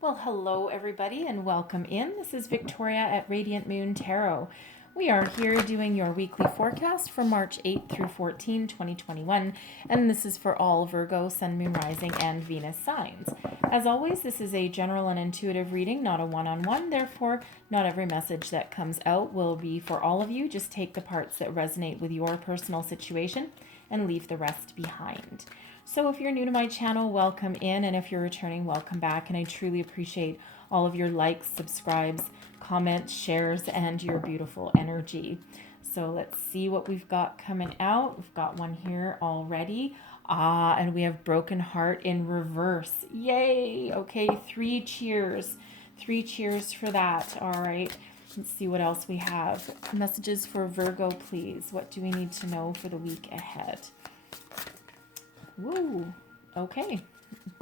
Well, hello everybody and welcome in. This is Victoria at Radiant Moon Tarot. We are here doing your weekly forecast for March 8th through 14, 2021, and this is for all Virgo, Sun, Moon, Rising, and Venus signs. As always, this is a general and intuitive reading, not a one-on-one, therefore not every message that comes out will be for all of you. Just take the parts that resonate with your personal situation and leave the rest behind. So if you're new to my channel, welcome in, and if you're returning, welcome back, and I truly appreciate all of your likes, subscribes, comments, shares, and your beautiful energy. So let's see what we've got coming out. We've got one here already. And we have Broken Heart in reverse. Yay! Okay, 3 cheers. 3 cheers for that. All right. Let's see what else we have. Messages for Virgo, please. What do we need to know for the week ahead? Woo, okay,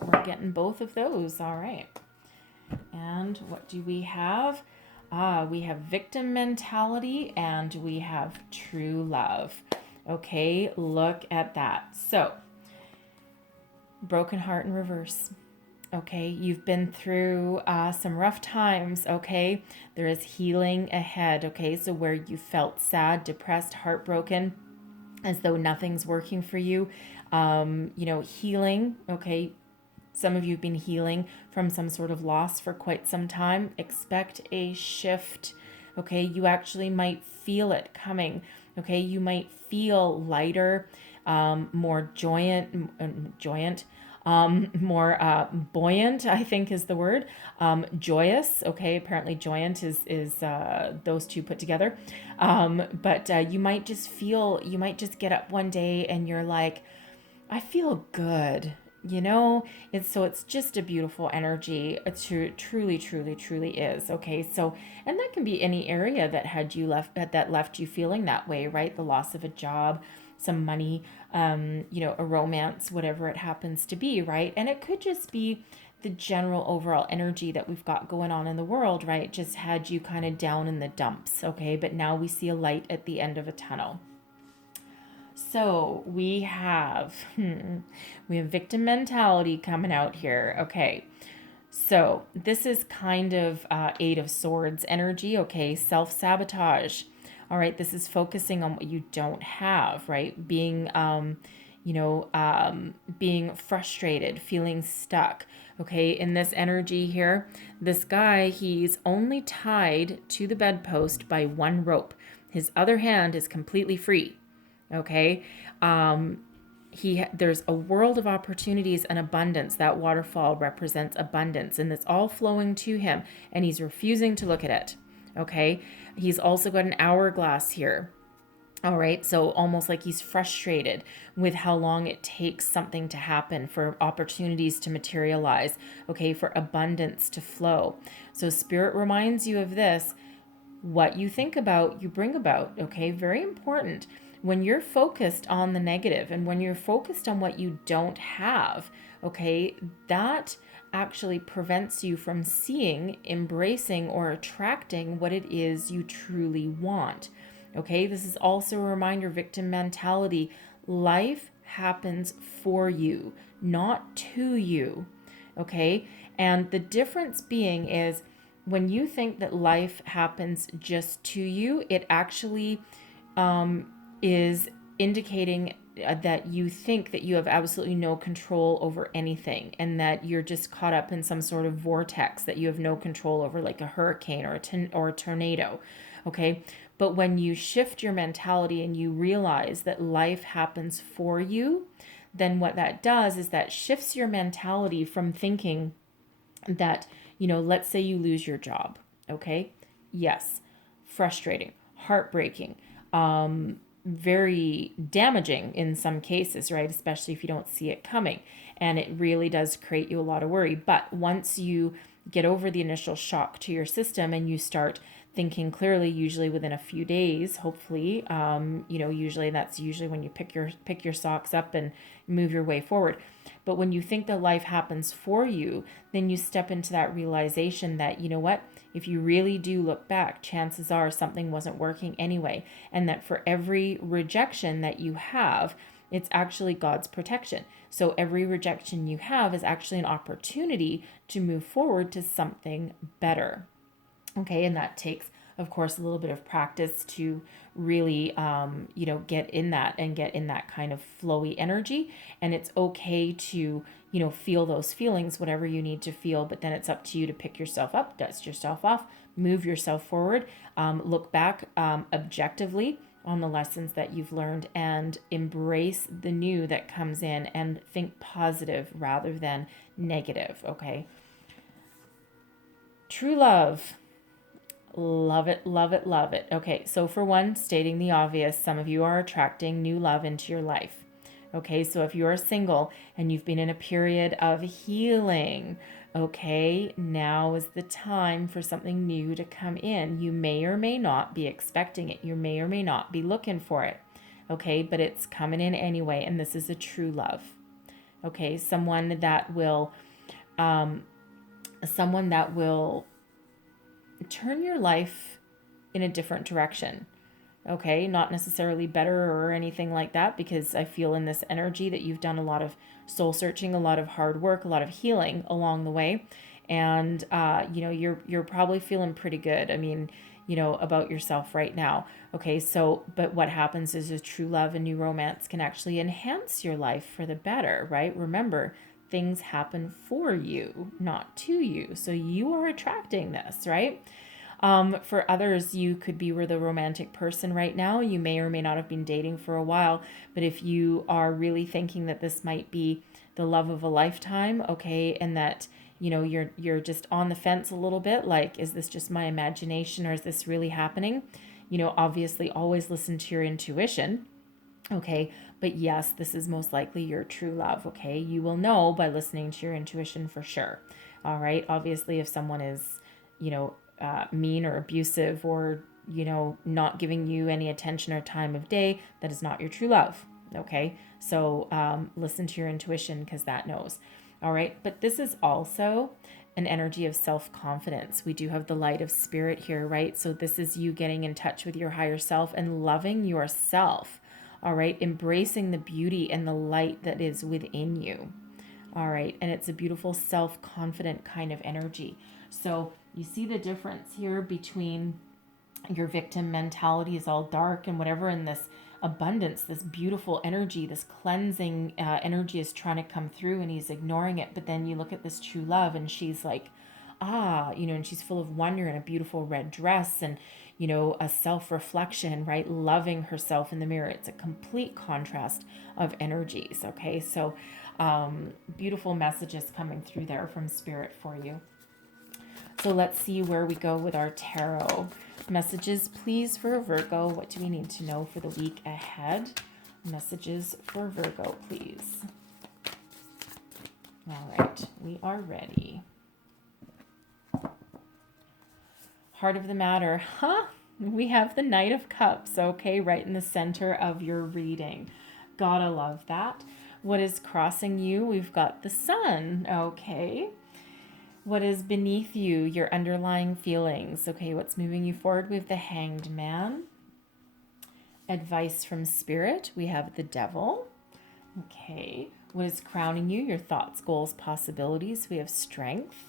we're getting both of those, all right. And what do we have? We have victim mentality and we have true love. Okay, look at that. So, broken heart in reverse. Okay, you've been through some rough times, okay? There is healing ahead, okay? So where you felt sad, depressed, heartbroken, as though nothing's working for you, healing, okay? Some of you have been healing from some sort of loss for quite some time. Expect a shift, okay? You actually might feel it coming, okay? You might feel lighter, more more buoyant, I think is the word. Joyous, okay, apparently joyant is those two put together. But you might just get up one day and you're like, I feel good, it's just a beautiful energy. It truly is. Okay, so, and that can be any area that left you feeling that way, right? The loss of a job, some money, a romance, whatever it happens to be, right? And it could just be the general overall energy that we've got going on in the world, right? Just had you kind of down in the dumps, okay? But now we see a light at the end of a tunnel. So we have victim mentality coming out here. Okay. So this is kind of Eight of Swords energy. Okay. Self-sabotage. All right. This is focusing on what you don't have, right? Being frustrated, feeling stuck. Okay. In this energy here, this guy, he's only tied to the bedpost by one rope. His other hand is completely free. Okay. There's a world of opportunities and abundance. That waterfall represents abundance, and it's all flowing to him, and he's refusing to look at it. Okay. He's also got an hourglass here. All right. So almost like he's frustrated with how long it takes something to happen, for opportunities to materialize. Okay. For abundance to flow. So Spirit reminds you of this. What you think about, you bring about. Okay. Very important. When you're focused on the negative and when you're focused on what you don't have, okay, that actually prevents you from seeing, embracing, or attracting what it is you truly want. Okay, this is also a reminder, victim mentality. Life happens for you, not to you. Okay, and the difference being is when you think that life happens just to you, it actually is indicating that you think that you have absolutely no control over anything, and that you're just caught up in some sort of vortex that you have no control over, like a hurricane or a tornado. Okay. But when you shift your mentality and you realize that life happens for you, then what that does is that shifts your mentality from thinking that, let's say you lose your job. Okay. Yes. Frustrating, heartbreaking, very damaging in some cases, right? Especially if you don't see it coming. And it really does create you a lot of worry. But once you get over the initial shock to your system and you start thinking clearly, usually within a few days, hopefully, usually that's usually when you pick your socks up and move your way forward. But when you think that life happens for you, then you step into that realization that, you know what, if you really do look back, chances are something wasn't working anyway. And that for every rejection that you have, It's actually God's protection. So every rejection you have is actually an opportunity to move forward to something better. Okay, and that takes, of course, a little bit of practice to really, get in that and get in that kind of flowy energy. And it's okay to, feel those feelings, whatever you need to feel, but then it's up to you to pick yourself up, dust yourself off, move yourself forward, look back objectively on the lessons that you've learned and embrace the new that comes in and think positive rather than negative. Okay. True love. Love it, love it, love it. Okay, so for one, stating the obvious, some of you are attracting new love into your life. Okay, so if you are single and you've been in a period of healing, okay, now is the time for something new to come in. You may or may not be expecting it. You may or may not be looking for it. Okay, but it's coming in anyway, and this is a true love. Okay, someone that will turn your life in a different direction. Okay, not necessarily better or anything like that, because I feel in this energy that you've done a lot of soul searching, a lot of hard work, a lot of healing along the way, and you're probably feeling pretty good. I mean, about yourself right now. Okay, so but what happens is a true love and new romance can actually enhance your life for the better, right? Remember, things happen for you, not to you. So you are attracting this, right? For others, you could be with a romantic person right now. You may or may not have been dating for a while, but if you are really thinking that this might be the love of a lifetime, okay, and that you're just on the fence a little bit, like, is this just my imagination or is this really happening? Obviously always listen to your intuition. Okay, but yes, this is most likely your true love. Okay, you will know by listening to your intuition for sure. All right, obviously, if someone is, mean or abusive or, not giving you any attention or time of day, that is not your true love. Okay, so listen to your intuition because that knows. All right, but this is also an energy of self-confidence. We do have the light of spirit here, right? So this is you getting in touch with your higher self and loving yourself. All right, embracing the beauty and the light that is within you. All right, and it's a beautiful self-confident kind of energy. So you see the difference here between your victim mentality is all dark and whatever, and this abundance, this beautiful energy, this cleansing energy is trying to come through, and he's ignoring it. But then you look at this true love, and she's like, and she's full of wonder in a beautiful red dress and, a self-reflection, right? Loving herself in the mirror. It's a complete contrast of energies. Okay. So, beautiful messages coming through there from spirit for you. So let's see where we go with our tarot. Messages, please, for Virgo. What do we need to know for the week ahead? Messages for Virgo, please. All right, we are ready. Heart of the matter. We have the Knight of Cups, okay, right in the center of your reading. Gotta love that. What is crossing you? We've got the Sun, okay. What is beneath you? Your underlying feelings. Okay, what's moving you forward? We have the Hanged Man. Advice from Spirit. We have the Devil. Okay, what is crowning you? Your thoughts, goals, possibilities. We have Strength.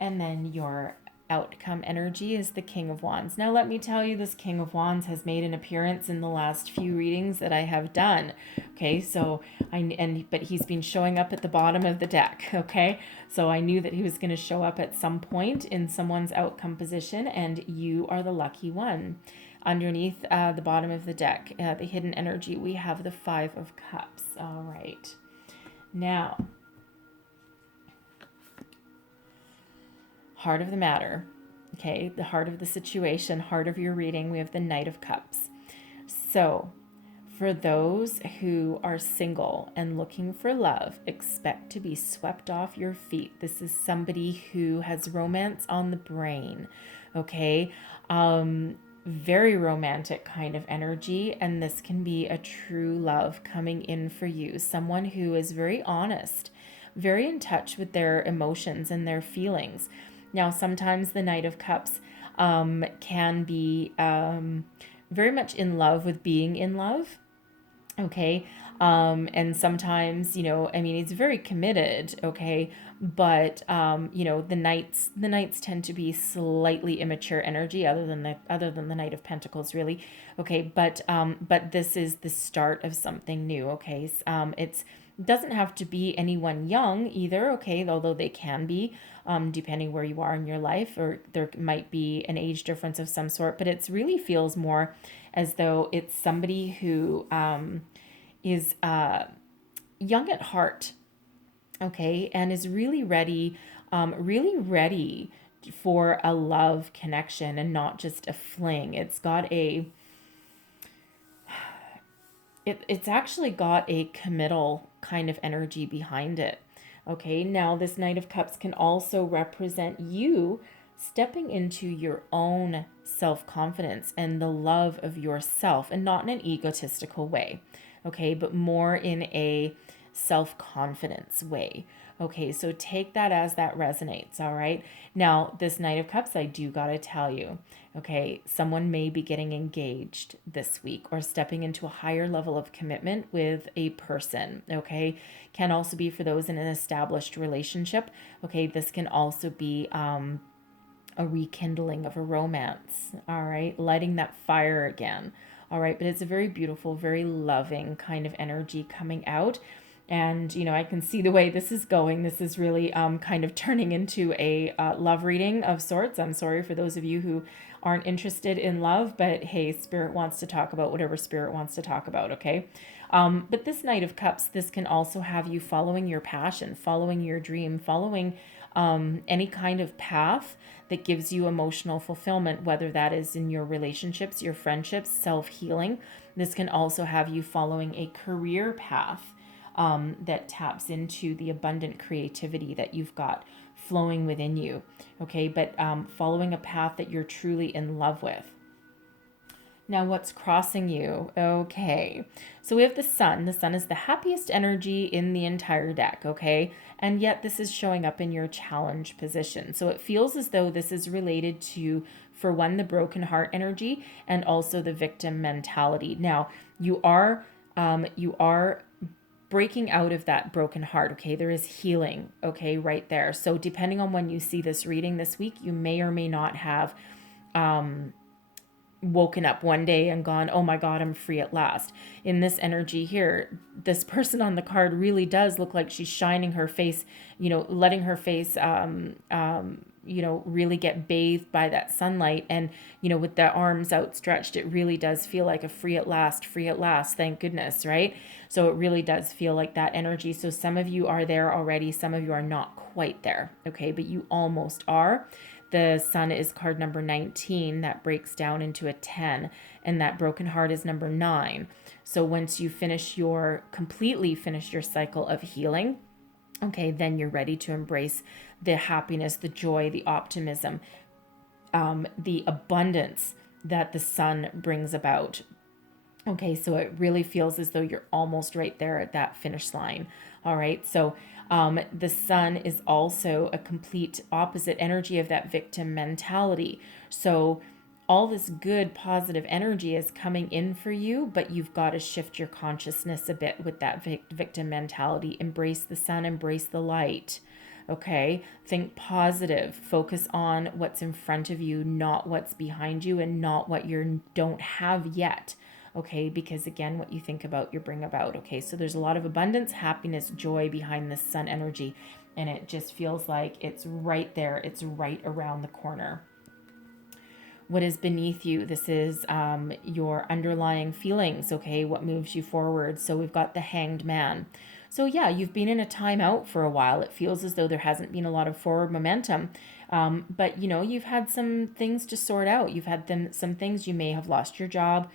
And then your outcome energy is the King of Wands. Now let me tell you, this King of Wands has made an appearance in the last few readings that I have done. Okay, so but he's been showing up at the bottom of the deck. Okay, so I knew that he was going to show up at some point in someone's outcome position, and you are the lucky one. Underneath the bottom of the deck, the hidden energy, we have the Five of Cups. All right, now heart of the matter, okay, the heart of the situation, heart of your reading, we have the Knight of Cups. So for those who are single and looking for love, expect to be swept off your feet. This is somebody who has romance on the brain, okay? Very romantic kind of energy, and this can be a true love coming in for you. Someone who is very honest, very in touch with their emotions and their feelings. Now, sometimes the Knight of Cups can be very much in love with being in love. Okay. And sometimes, I mean, he's very committed. Okay. But, the nights tend to be slightly immature energy other than the Knight of Pentacles, really. Okay. But this is the start of something new. Okay. It's doesn't have to be anyone young either. Okay. Although they can be, depending where you are in your life, or there might be an age difference of some sort, but it really feels more as though it's somebody who, is young at heart, okay, and is really ready for a love connection and not just a fling. It's actually got a committal kind of energy behind it. Okay, now this Knight of Cups can also represent you stepping into your own self confidence and the love of yourself, and not in an egotistical way, okay, but more in a self confidence way. Okay, so take that as that resonates, all right? Now, this Knight of Cups, I do gotta tell you, okay, someone may be getting engaged this week or stepping into a higher level of commitment with a person, okay? Can also be for those in an established relationship, okay? This can also be a rekindling of a romance, all right? Lighting that fire again, all right? But it's a very beautiful, very loving kind of energy coming out. And, I can see the way this is going. This is really kind of turning into a love reading of sorts. I'm sorry for those of you who aren't interested in love, but hey, Spirit wants to talk about whatever Spirit wants to talk about, okay? But this Knight of Cups, this can also have you following your passion, following your dream, following any kind of path that gives you emotional fulfillment, whether that is in your relationships, your friendships, self-healing. This can also have you following a career path that taps into the abundant creativity that you've got flowing within you. Okay, but following a path that you're truly in love with. Now, what's crossing you? Okay, so we have the Sun. The Sun is the happiest energy in the entire deck, okay? And yet this is showing up in your challenge position. So it feels as though this is related to, for one, the broken heart energy, and also the victim mentality. Now, you are breaking out of that broken heart, okay? There is healing, okay, right there. So depending on when you see this reading this week, you may or may not have woken up one day and gone, oh my God, I'm free at last. In this energy here, this person on the card really does look like she's shining her face, letting her face, really get bathed by that sunlight. And, with the arms outstretched, it really does feel like a free at last, thank goodness, right? So it really does feel like that energy. So some of you are there already, some of you are not quite there, okay, but you almost are. The Sun is card number 19. That breaks down into a 10. And that broken heart is number 9. So once you completely finish your cycle of healing, okay, then you're ready to embrace the happiness, the joy, the optimism, the abundance that the Sun brings about. Okay, so it really feels as though you're almost right there at that finish line. All right, so the Sun is also a complete opposite energy of that victim mentality. So all this good, positive energy is coming in for you, but you've got to shift your consciousness a bit with that victim mentality. Embrace the sun, embrace the light. Okay, think positive, focus on what's in front of you, not what's behind you, and not what you don't have yet. Okay, because again, what you think about, you bring about. Okay, so there's a lot of abundance, happiness, joy behind this sun energy, and it just feels like it's right there, it's right around the corner. What is beneath you? This is your underlying feelings, okay, what moves you forward. So we've got the Hanged Man. So yeah, you've been in a timeout for a while. It feels as though there hasn't been a lot of forward momentum. But you've had some things to sort out. You've had some things. You may have lost your job.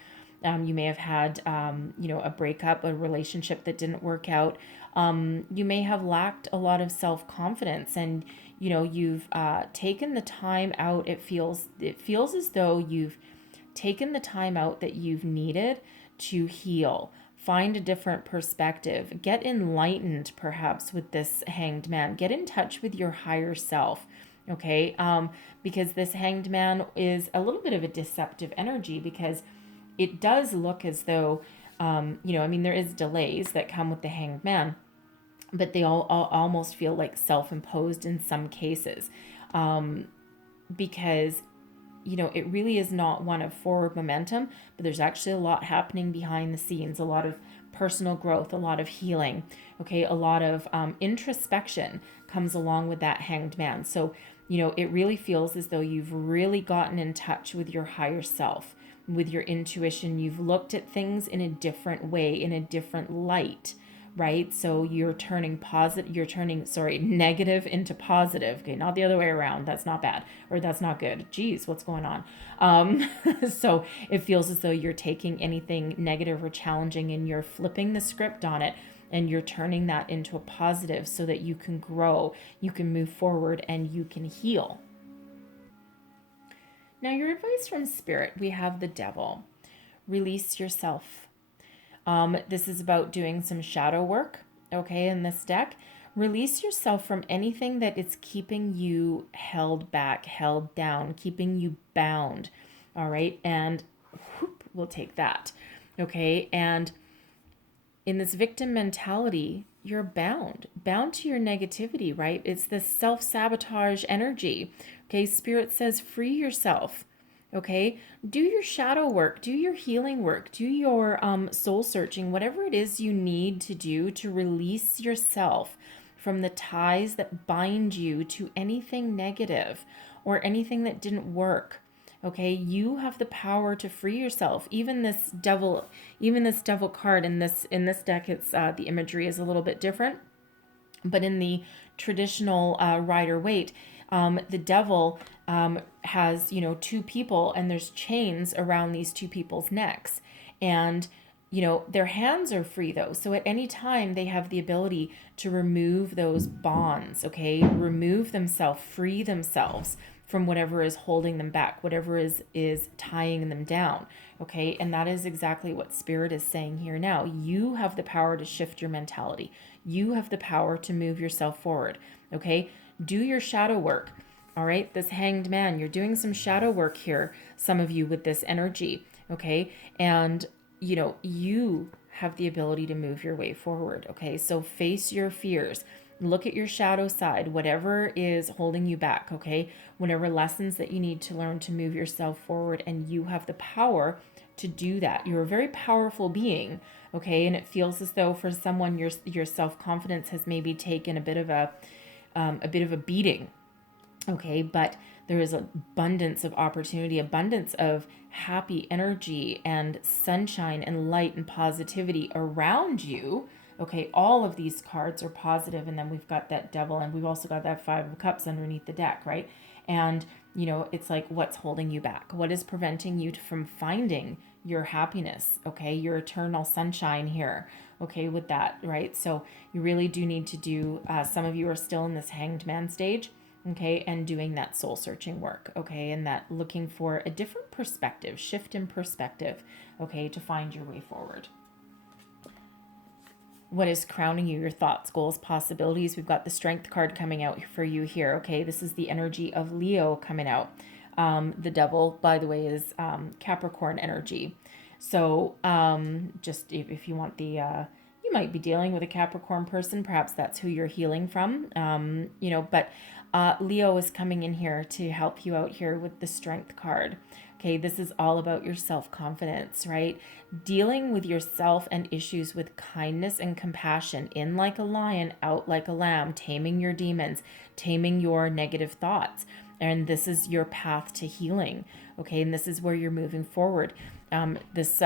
You may have had, a breakup, a relationship that didn't work out. You may have lacked a lot of self-confidence, and you've taken the time out. It feels as though you've taken the time out that you've needed to heal. Find a different perspective. Get enlightened, perhaps, with this Hanged Man. Get in touch with your higher self, okay? Because this Hanged Man is a little bit of a deceptive energy, because it does look as though I mean, there is delays that come with the Hanged Man, but they all almost feel like self-imposed in some cases, because it really is not one of forward momentum, but there's actually a lot happening behind the scenes, a lot of personal growth, a lot of healing, okay, a lot of introspection comes along with that Hanged Man. So, it really feels as though you've really gotten in touch with your higher self, with your intuition. You've looked at things in a different way, in a different light, right? So you're turning, sorry, negative into positive. Okay, not the other way around. That's not bad, or that's not good. Geez, what's going on? So it feels as though you're taking anything negative or challenging and you're flipping the script on it, and you're turning that into a positive so that you can grow, you can move forward, and you can heal. Now, your advice from Spirit, we have the Devil. Release yourself. This is about doing some shadow work, okay, in this deck. Release yourself from anything that is keeping you held back, held down, keeping you bound, all right? And whoop, we'll take that, okay? And in this victim mentality, you're bound to your negativity, right? It's this self-sabotage energy, okay? Spirit says free yourself. Okay, do your shadow work, do your healing work, do your soul searching, whatever it is you need to do to release yourself from the ties that bind you to anything negative or anything that didn't work. Okay, you have the power to free yourself. Even this devil card in this deck, it's the imagery is a little bit different, but in the traditional Rider-Waite, the devil has, two people, and there's chains around these two people's necks. And, their hands are free though. So at any time they have the ability to remove those bonds, okay? Remove themselves, free themselves from whatever is holding them back, whatever is tying them down, okay? And that is exactly what Spirit is saying here now. You have the power to shift your mentality. You have the power to move yourself forward, okay? Do your shadow work, all right? This Hanged Man, you're doing some shadow work here, some of you, with this energy, okay? And, you have the ability to move your way forward, okay? So face your fears. Look at your shadow side, whatever is holding you back, okay? Whatever lessons that you need to learn to move yourself forward, and you have the power to do that. You're a very powerful being, okay? And it feels as though for someone your self-confidence has maybe taken a bit of a beating, okay? But there is abundance of opportunity, abundance of happy energy and sunshine and light and positivity around you. Okay, all of these cards are positive, and then we've got that Devil, and we've also got that Five of Cups underneath the deck, right? And, it's like, what's holding you back? What is preventing you from finding your happiness, okay? Your eternal sunshine here, okay, with that, right? So you really do need to do, some of you are still in this Hanged Man stage, okay, and doing that soul searching work, okay, and that looking for a different perspective, shift in perspective, okay, to find your way forward. What is crowning you? Your thoughts, goals, possibilities. We've got the Strength card coming out for you here, okay? This is the energy of Leo coming out. The Devil, by the way, is Capricorn energy. So just if you want the... you might be dealing with a Capricorn person. Perhaps that's who you're healing from, but Leo is coming in here to help you out here with the Strength card. Okay, this is all about your self-confidence, right? Dealing with yourself and issues with kindness and compassion, in like a lion, out like a lamb, taming your demons, taming your negative thoughts. And this is your path to healing, okay? And this is where you're moving forward. This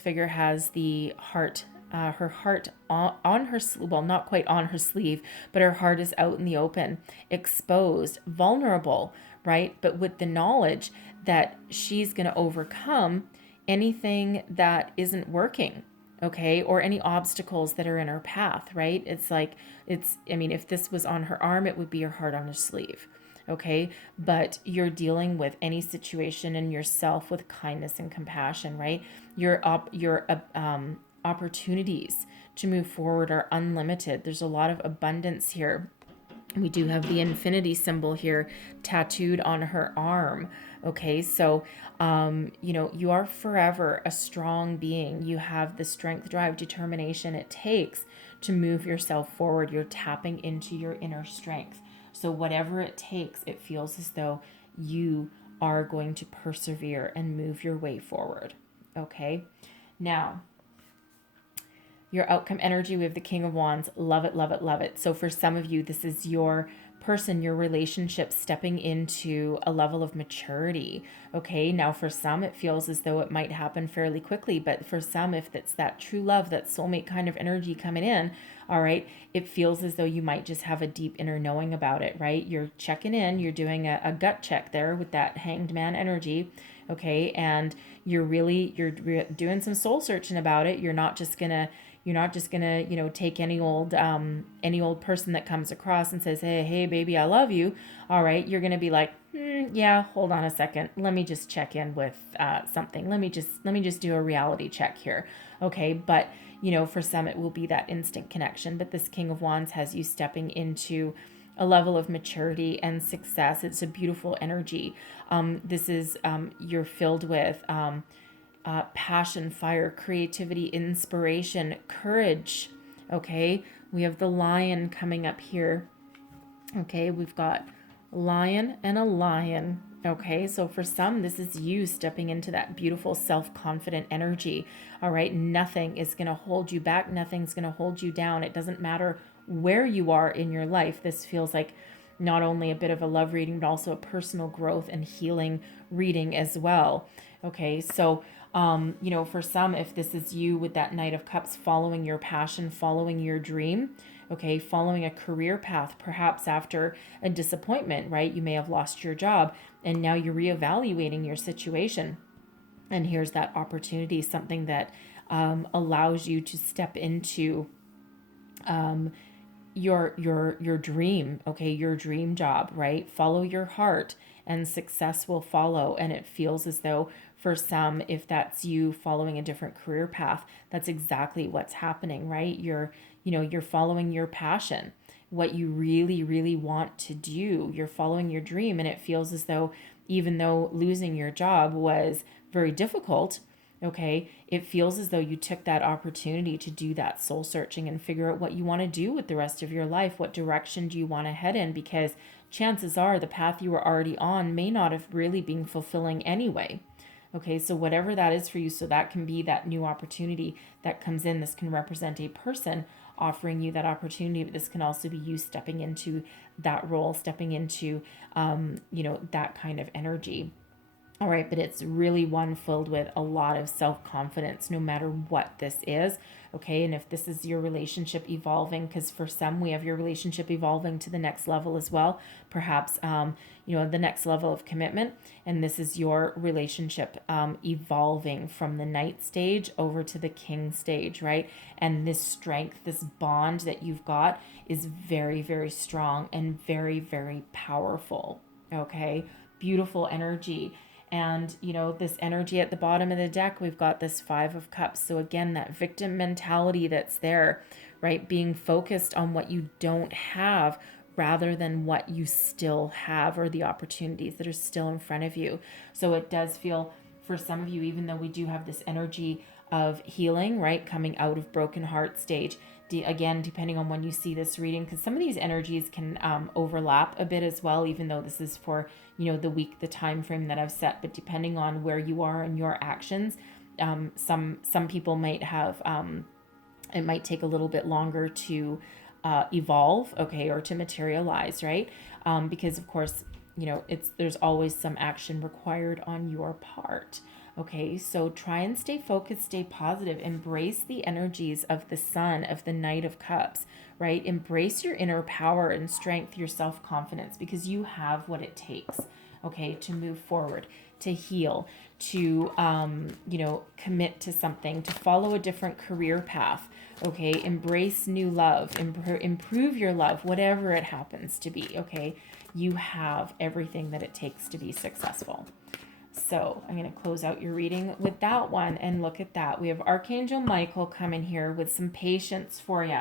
figure has the heart, her heart on her, well, not quite on her sleeve, but her heart is out in the open, exposed, vulnerable, right? But with the knowledge that she's going to overcome anything that isn't working, okay? Or any obstacles that are in her path, right? If this was on her arm, it would be her heart on her sleeve, okay? But you're dealing with any situation in yourself with kindness and compassion, right? Your opportunities to move forward are unlimited. There's a lot of abundance here. We do have the infinity symbol here tattooed on her arm. Okay, so, you are forever a strong being. You have the strength, drive, determination it takes to move yourself forward. You're tapping into your inner strength. So, whatever it takes, it feels as though you are going to persevere and move your way forward. Okay, now your outcome energy, we have the King of Wands. Love it, love it, love it. So for some of you, this is your person, your relationship stepping into a level of maturity. Okay, now for some, it feels as though it might happen fairly quickly, but for some, if it's that true love, that soulmate kind of energy coming in, all right, it feels as though you might just have a deep inner knowing about it, right? You're checking in, you're doing a gut check there with that Hanged Man energy. Okay, and you're doing some soul searching about it. You're not just gonna take any old person that comes across and says, hey baby, I love you. All right, you're gonna be like, yeah, hold on a second, let me just check in with something. Let me just do a reality check here. Okay, but for some it will be that instant connection, but this King of Wands has you stepping into a level of maturity and success. It's a beautiful energy. This is you're filled with passion, fire, creativity, inspiration, courage. Okay, we have the Lion coming up here. Okay, we've got lion and a lion. Okay, so for some, this is you stepping into that beautiful self-confident energy. All right, nothing is going to hold you back. Nothing's going to hold you down. It doesn't matter where you are in your life. This feels like not only a bit of a love reading, but also a personal growth and healing reading as well. Okay, so for some, if this is you with that Knight of Cups, following your passion, following your dream, okay, following a career path, perhaps after a disappointment, right? You may have lost your job and now you're reevaluating your situation. And here's that opportunity, something that allows you to step into your dream, okay, your dream job, right? Follow your heart and success will follow. And it feels as though for some, if that's you following a different career path, that's exactly what's happening, right? You're following your passion, what you really, really want to do. You're following your dream. And it feels as though even though losing your job was very difficult, okay, it feels as though you took that opportunity to do that soul searching and figure out what you want to do with the rest of your life. What direction do you want to head in? Because chances are the path you were already on may not have really been fulfilling anyway. Okay, so whatever that is for you, so that can be that new opportunity that comes in. This can represent a person offering you that opportunity, but this can also be you stepping into that role, stepping into, that kind of energy. All right, but it's really one filled with a lot of self-confidence, no matter what this is. Okay, and if this is your relationship evolving, because for some, we have your relationship evolving to the next level as well, perhaps, the next level of commitment. And this is your relationship evolving from the Knight stage over to the King stage, right? And this strength, this bond that you've got is very, very strong and very, very powerful. Okay, beautiful energy. And, this energy at the bottom of the deck, we've got this Five of Cups. So again, that victim mentality that's there, right? Being focused on what you don't have rather than what you still have or the opportunities that are still in front of you. So it does feel for some of you, even though we do have this energy of healing, right? Coming out of broken heart stage. Again, depending on when you see this reading, because some of these energies can overlap a bit as well, even though this is for, the week, the time frame that I've set. But depending on where you are in your actions, some people might have, it might take a little bit longer to evolve, okay, or to materialize, right? Because of course, there's always some action required on your part. Okay, so try and stay focused, stay positive, embrace the energies of the Sun, of the Knight of Cups, right? Embrace your inner power and strength, your self-confidence, because you have what it takes, okay, to move forward, to heal, to, commit to something, to follow a different career path, okay? Embrace new love, improve your love, whatever it happens to be, okay? You have everything that it takes to be successful. So I'm going to close out your reading with that one, and look at that. We have Archangel Michael coming here with some patience for you.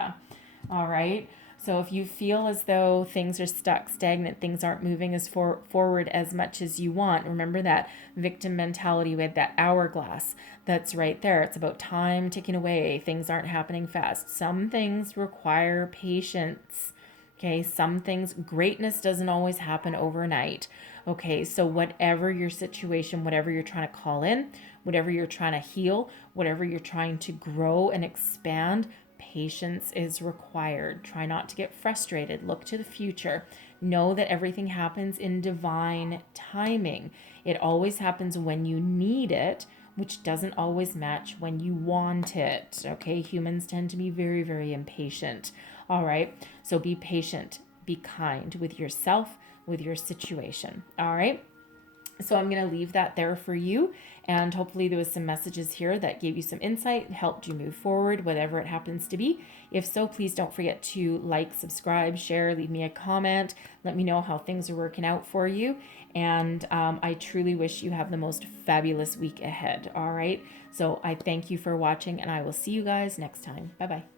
All right. So if you feel as though things are stuck, stagnant, things aren't moving as forward as much as you want, remember that victim mentality with that hourglass that's right there. It's about time ticking away. Things aren't happening fast. Some things require patience. Okay, some things, greatness doesn't always happen overnight. Okay, so whatever your situation, whatever you're trying to call in, whatever you're trying to heal, whatever you're trying to grow and expand, patience is required. Try not to get frustrated. Look to the future. Know that everything happens in divine timing. It always happens when you need it, which doesn't always match when you want it. Okay, humans tend to be very, very impatient. All right, so be patient, be kind with yourself, with your situation. All right. So I'm going to leave that there for you. And hopefully there was some messages here that gave you some insight, helped you move forward, whatever it happens to be. If so, please don't forget to like, subscribe, share, leave me a comment. Let me know how things are working out for you. And I truly wish you have the most fabulous week ahead. All right. So I thank you for watching, and I will see you guys next time. Bye-bye.